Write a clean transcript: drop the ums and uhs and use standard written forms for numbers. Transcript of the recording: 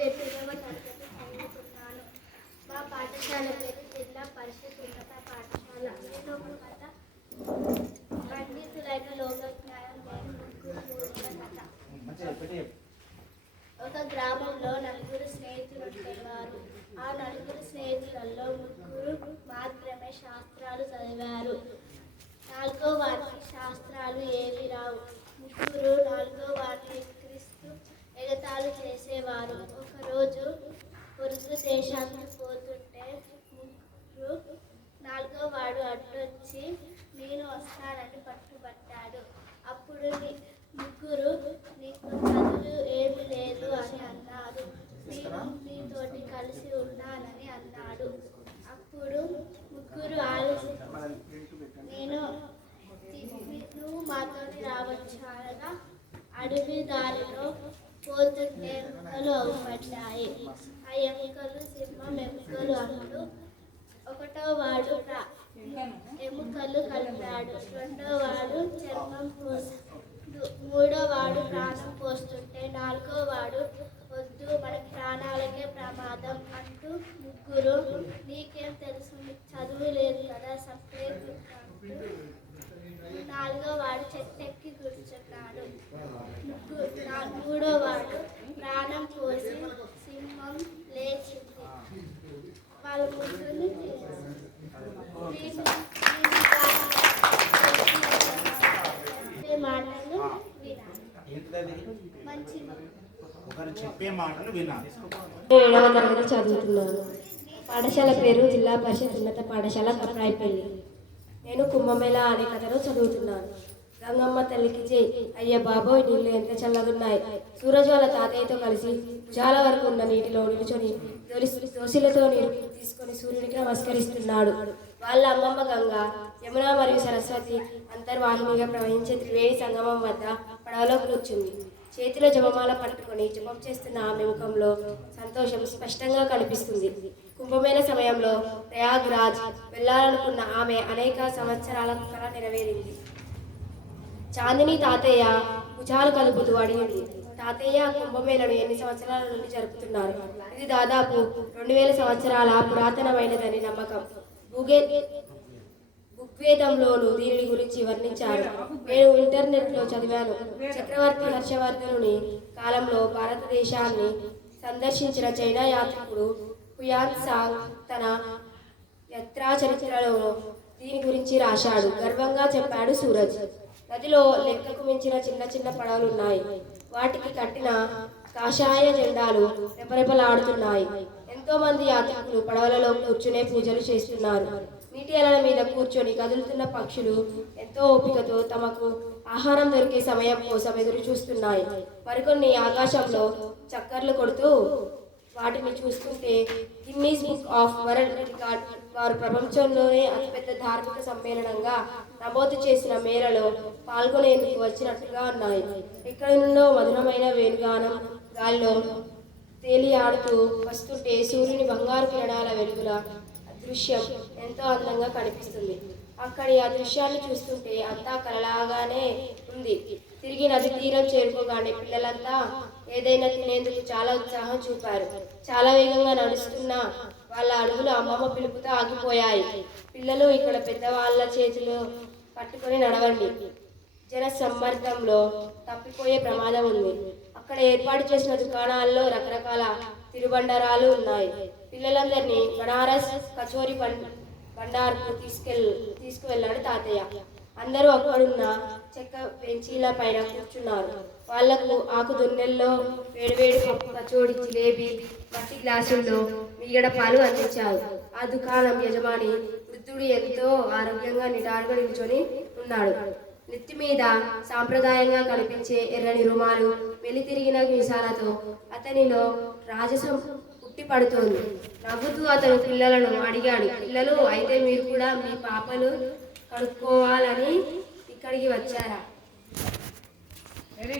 8వ తరగతి చదువుతున్నాను. మా పాఠశాల పేరు జిల్లా పరిషత్ ఉన్నత పాఠశాల. నేను ఒక కథ పండితులైన లోకజ్ఞానం లేని ముగ్గురు మూడుల కథ. ఒక గ్రామంలో నలుగురు స్నేహితులు ఉండేవారు. ఆ నలుగురు స్నేహితులలో ముగ్గురు మాత్రమే శాస్త్రాలు చదివారు. నాలుగో వారికి శాస్త్రాలు ఏవి రావు. ముగ్గురు నాలుగో వారిని ఎక్కిరిస్తూ ఎగతాళి చేసేవారు. ఒకరోజు పొరుగు దేశానికి పోతుంటే ముగ్గురు నాలుగో వాడు అడ్డొచ్చి నేను వస్తానని పట్టుబట్టాడు. అప్పుడు ముగ్గురు నీకు చదువు ఏమి లేదు అని అన్నారు. నేను నీతోటి కలిసి ఉన్నానని అన్నాడు. అప్పుడు ముగ్గురు నువ్వు మాతోటి రావచ్చు అనగా అడవి దారిలో పోతుంటే ఎముకలు అవుపడ్డాయి. ఆ ఎముకలు సింహం ఎముకలు అంటూ ఒకటో వాడు ఎముకలు కలిపాడు. రెండో వాడు చర్మం మూడో వాడు ప్రాణం పోస్తుంటే నాలుగో వాడు వద్దు మన ప్రాణాలకే ప్రమాదం అంటూ ముగ్గురు నీకేం తెలుసు చదువు లేదు కదా సపరేట్. నాలుగో వాడు చెట్టెక్కి కూర్చున్నాడు. మూడో వాడు ప్రాణం పోసి సింహం లేచింది. వాళ్ళ ముగ్గురిని మాటలు వినాలి. 7వ తరగతి చదువుతున్నాను. పాఠశాల పేరు జిల్లా పరిషత్ ఉన్నత పాఠశాల కప్రాయిపల్లి. నేను కుంభమేళా అనే కథను చదువుతున్నాను. గంగమ్మ తల్లికి జై. అయ్య బాబోయ్, నీళ్లు ఎంత చల్లగున్నాయి. సూరజ్ వాళ్ళ తాతయ్యతో కలిసి భుజాల వరకు ఉన్న నీటిలో నిలుచొని దోశలతో నీరు తీసుకొని సూర్యుడికి నమస్కరిస్తున్నాడు. వాళ్ళ అమ్మమ్మ గంగ, యమున మరియు సరస్వతి అంతర్వాహినిగా ప్రవహించే త్రివేణి సంగమం వద్ద పడవలో కూర్చుంది. చేతిలో జపమాల పట్టుకొని జపం చేస్తున్న ఆమె ముఖంలో సంతోషం స్పష్టంగా కనిపిస్తుంది. కుంభమేళా సమయంలో ప్రయాగ్రాజ్ వెళ్ళాలనుకున్న ఆమె అనేక సంవత్సరాల కల నెరవేరింది. చాందిని తాతయ్య భుజాలు కలుపుతూ అడిగింది, తాతయ్య, కుంభమేళను ఎన్ని సంవత్సరాల నుండి జరుపుతున్నారు? ఇది దాదాపు 2000 సంవత్సరాల పురాతనమైనదని నమ్మకం. ఋగ్వేదంలోనూ దీనిని గురించి వర్ణించారు. నేను ఇంటర్నెట్లో చదివాను. చక్రవర్తి హర్షవర్ధనుని కాలంలో భారతదేశాన్ని సందర్శించిన చైనా యాత్రికుడు హుయాన్సాంగ్ తన యాత్రా చరిత్రలో దీని గురించి రాశాడు. గర్వంగా చెప్పాడు సూరజ్. నదిలో లెక్కకు మించిన చిన్న చిన్న పడవలున్నాయి. వాటికి కట్టిన కాషాయ జెండాలు రెపరెపలాడుతున్నాయి. ఎంతో మంది యాత్రికులు పడవలలో కూర్చునే పూజలు చేస్తున్నారు. నీటి అలల మీద కూర్చొని కదులుతున్న పక్షులు ఎంతో ఓపికతో తమకు ఆహారం దొరికే సమయం కోసం ఎదురు చూస్తున్నాయి. మరికొన్ని ఆకాశంలో చక్కర్లు కొడుతూ వాటిని చూస్తుంటే Guinness book of world record వారు ప్రపంచంలోనే అతిపెద్ద ధార్మిక సమ్మేళనంగా నమోదు చేసిన మేళలో పాల్గొనేందుకు వచ్చినట్లుగా ఉన్నాయి. ఎక్కడి నుండో మధురమైన వేణుగానం గాలిలో తేలియాడుతూ వస్తుంటే సూర్యుని బంగారు కిరణాల వెలుగుల దృశ్యం ఎంతో అందంగా కనిపిస్తుంది. అక్కడి ఆ దృశ్యాన్ని చూస్తుంటే అంతా కలలాగానే ఉంది. తిరిగి నది తీరం చేరుకోగానే పిల్లలంతా ఏదైనా తినేందుకు చాలా ఉత్సాహం చూపారు. చాలా వేగంగా నడుస్తున్న వాళ్ళ అడుగులు అమ్మమ్మ పిలుపుతో ఆగిపోయాయి. పిల్లలు, ఇక్కడ పెద్దవాళ్ళ చేతులు పట్టుకొని నడవండి, జన సమ్మర్దంలో తప్పిపోయే ప్రమాదం ఉంది. అక్కడ ఏర్పాటు చేసిన దుకాణాల్లో రకరకాల తిరుబండరాలు ఉన్నాయి. పిల్లలందరినీ బనారస్ కచోరీ బండార్కు తీసుకువెళ్ళాడు తాతయ్య. అందరూ అక్కడున్న చెక్క బెంచీల పైన కూర్చున్నారు. వాళ్లకు ఆకు దున్నెల్లో వేడివేడి పప్పు, కచోడి, జిలేబీ మట్టి గ్లాసుల్లో మీగడ పాలు అందించారు. ఆ దుకాణం యజమాని వృద్ధుడు ఎంతో ఆరోగ్యంగా నిటారుగా నిల్చొని ఉన్నాడు. నెత్తి మీద సాంప్రదాయంగా కనిపించే ఎర్రని రుమాలు, వెలితిరిగిన మీసాలతో అతనిలో రాజసం ఉట్టి పడుతోంది. నవ్వుతూ అతను పిల్లలను అడిగాడు, పిల్లలు, అయితే మీరు కూడా మీ పాపలు కడుక్కోవాలని ఇక్కడికి వచ్చారా?